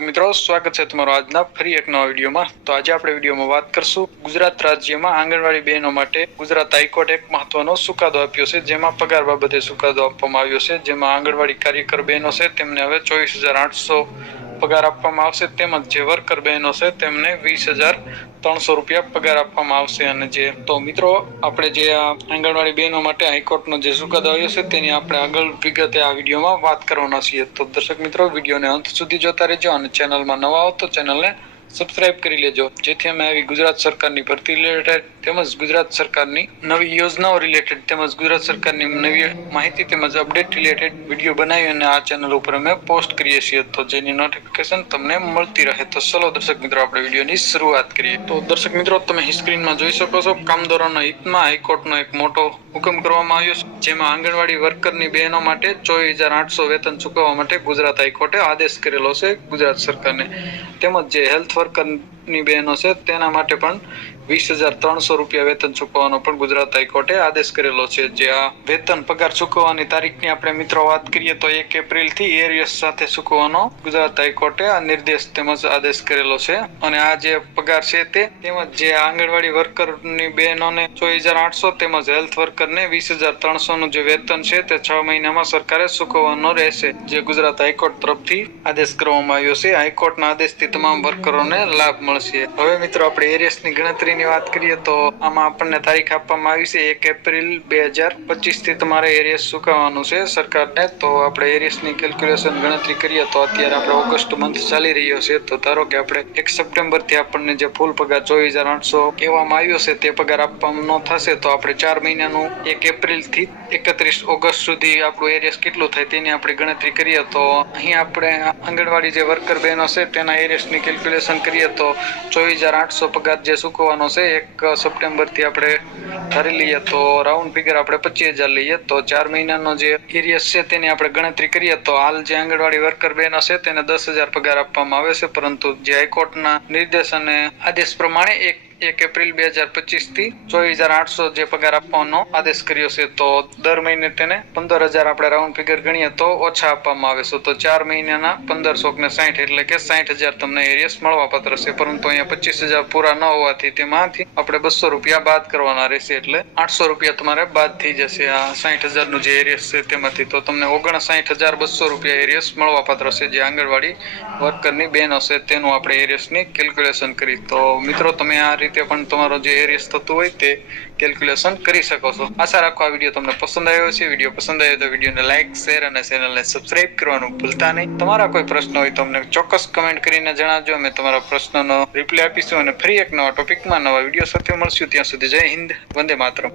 મિત્રો સ્વાગત છે તમારો આજના ફરી એક નવા વિડીયોમાં। તો આજે આપણે વિડીયોમાં વાત કરશું ગુજરાત રાજ્યમાં આંગણવાડી બહેનો માટે ગુજરાત હાઈકોર્ટે એક મહત્વનો ચુકાદો આપ્યો છે, જેમાં પગાર બાબતે ચુકાદો આપવામાં આવ્યો છે। જેમાં આંગણવાડી કાર્યકર બહેનો છે તેમને હવે 24,800 પગાર આપવામાં આવશે, તેમજ જે વર્કર બહેનો છે તેમને 20,300 રૂપિયા પગાર આપવામાં આવશે। અને જે તો મિત્રો આપણે જે આંગણવાડી બહેનો માટે હાઈકોર્ટનો જે ચુકાદો આવ્યો છે તેની આપણે આગળ વિગતે આ વિડીયોમાં વાત કરવાના છીએ। તો દર્શક મિત્રો વિડીયોને અંત સુધી જોતા રહેજો અને ચેનલમાં નવા હો તો ચેનલને સબસ્ક્રાઇબ કરી લેજો, જેથી અમે આવી ગુજરાત સરકારની ભરતી રિલેટેડ તેમજ ગુજરાત સરકારની નવી યોજનાઓ રિલેટેડ તેમજ ગુજરાત સરકારની નવી માહિતી તેમજ અપડેટ રિલેટેડ વિડીયો બનાવી અને આ ચેનલ ઉપર અમે પોસ્ટ કરીએ છીએ, તો જેની નોટિફિકેશન તમને મળતી રહે। તો ચલો દર્શક મિત્રો આપણે વિડીયોની શરૂઆત કરીએ। તો દર્શક મિત્રો તમે સ્ક્રીનમાં જોઈ શકો છો, કામદારોના હિતમાં હાઈકોર્ટનો એક મોટો હુકમ કરવામાં આવ્યો છે, જેમાં આંગણવાડી વર્કરની બહેનો માટે 24,800 વેતન ચૂકવવા માટે ગુજરાત હાઈકોર્ટે આદેશ કરેલો છે ગુજરાત સરકારને। તેમજ જે હેલ્થ વર્કરની બહેનો છે તેના માટે પણ 20,300 રૂપિયા વેતન ચૂકવવાનો પણ ગુજરાત હાઈકોર્ટે આદેશ કરેલો છે। જે આ વેતન પગાર ચૂકવવાની તારીખની આપણે મિત્રો વાત કરીએ તો 1 એપ્રિલ થી એરિયસ સાથે ચૂકવવાનો ગુજરાત હાઈકોર્ટે આ નિર્દેશ તેમજ આદેશ કરેલો છે। અને આ જે પગાર છે તે તેમજ જે આંગણવાડી વર્કરની બહેનોને 24,800 તેમજ હેલ્થ વર્કરને 20,300 નું જે વેતન છે તે 6 મહિનામાં સરકારે ચૂકવવાનો રહેશે, જે ગુજરાત હાઈકોર્ટ તરફથી આદેશ કરવામાં આવ્યો છે। હાઈકોર્ટના આદેશથી તમામ વર્કરોને લાભ મળશે। હવે મિત્રો આપણે એરિયસની ગણતરીની વાત કરીએ તો આમાં આપણને તારીખ આપવામાં આવી છે 1 એપ્રિલ 2025 થી તમારે એરિયસ ચૂકવવાનું છે સરકારને। તો આપણે એરિયસની કેલ્ક્યુલેશન ગણતરી કરીએ તો અત્યારે આપણે ઓગસ્ટ મંથ ચાલી રહ્યો છે, તો ધારો કે આપણે 1 સપ્ટેમ્બર થી આપણને જે ફૂલ પગાર 24,800 કહેવામાં આવ્યો છે તે પગાર આપવાનો થશે, તો આપણે 4 મહિનાનું 1 એપ્રિલ થી 31 ઓગસ્ટ સુધી આપણું એરિયસ કેટલું થાય તેની આપણે ગણતરી કરીએ તો અહીં આપણે આંગણવાડી જે વર્કર બહેનો છે તેના એરિયસની કેલ્ક્યુલેશન કરીએ તો 24,800 પગાર જે ચૂકવવાનો છે 1 સપ્ટેમ્બર થી આપણે ધારી લઈએ તો રાઉન્ડ ફિગર આપણે 25,000 લઈએ તો 4 મહિનાનો જે એરિયસ છે તેની આપણે ગણતરી કરીએ તો હાલ જે આંગણવાડી વર્કર બહેનો છે તેને 10,000 પગાર આપવામાં આવે છે, પરંતુ જે હાઈકોર્ટના નિર્દેશ અને આદેશ પ્રમાણે 1 એપ્રિલ 2025 થી 24,800 જે પગાર આપવાનો આદેશ કર્યો છે, તો દર મહિને તેને 15,000 આપણે રાઉન્ડ ફિગર ગણીએ તો ઓછા આપવામાં આવે છે। તો 4 મહિનાના 1560 એટલે કે 60,000 તમને એરિયસ મળવા પાત્ર છે, પરંતુ અહીંયા 25,000 પૂરા ન હોવાથી તેમાંથી આપણે 200 રૂપિયા બાદ કરવાના રહેશે, એટલે 800 રૂપિયા તમારે બાદ થઈ જશે આ 60,000 નું જે એરિયસ છે તેમાંથી। તો તમને 59,200 રૂપિયા એરિયસ મળવા પાત્ર છે, જે આંગણવાડી વર્કરની બહેનો છે તેનું આપણે એરિયસની કેલ્ક્યુલેશન કરી। તો મિત્રો તમે આ રીતે પણ તમારો જે એરિયસ થતું હોય તે કેલ્ક્યુલેશન કરી શકો છો। આશા રાખો આ વિડીયો તમને પસંદ આવ્યો છે। વિડીયો પસંદ આવ્યો તો વિડીયોને લાઈક, શેર અને ચેનલને સબસ્ક્રાઇબ કરવાનું ભૂલતા નહીં। તમારા કોઈ પ્રશ્ન હોય તો અમને ચોક્કસ કમેન્ટ કરીને જણાવજો, અમે તમારા પ્રશ્નનો રિપ્લાય આપીશું અને ફરી એક નવા ટોપિકમાં નવા વિડીયો સાથે મળશું। ત્યાં સુધી જય હિન્દ, વંદે માતરમ।